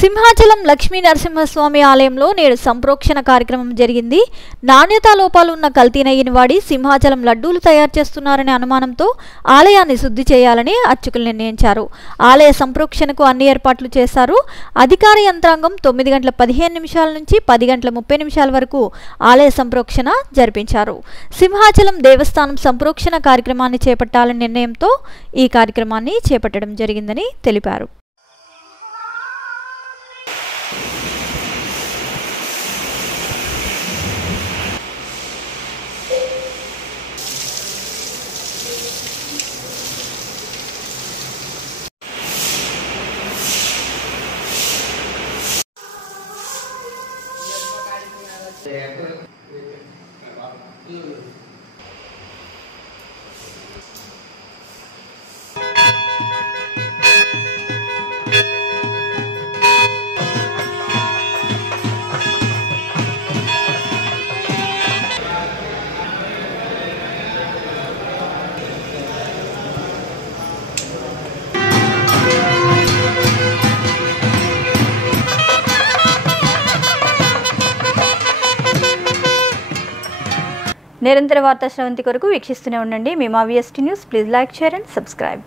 సింహాచలం లక్ష్మీ నరసింహస్వామి ఆలయంలో నేడు సంప్రోక్షణ కార్యక్రమం జరిగింది. నాణ్యతా లోపాలు ఉన్న కల్తీ నెయ్యిని వాడి సింహాచలం లడ్డూలు తయారు చేస్తున్నారనే అనుమానంతో ఆలయాన్ని శుద్ధి చేయాలని అర్చకులు నిర్ణయించారు. ఆలయ సంప్రోక్షణకు అన్ని ఏర్పాట్లు చేశారు. అధికార యంత్రాంగం 9:15 నుంచి 10:30 వరకు ఆలయ సంప్రోక్షణ జరిపించారు. సింహాచలం దేవస్థానం సంప్రోక్షణ కార్యక్రమాన్ని చేపట్టాలనే నిర్ణయంతో ఈ కార్యక్రమాన్ని చేపట్టడం జరిగిందని తెలిపారు. నిరంతర వార్తా శ్రవంతి కొరకు వీక్షిస్తూనే ఉండండి. మీ మా VST news. Please like, share and subscribe.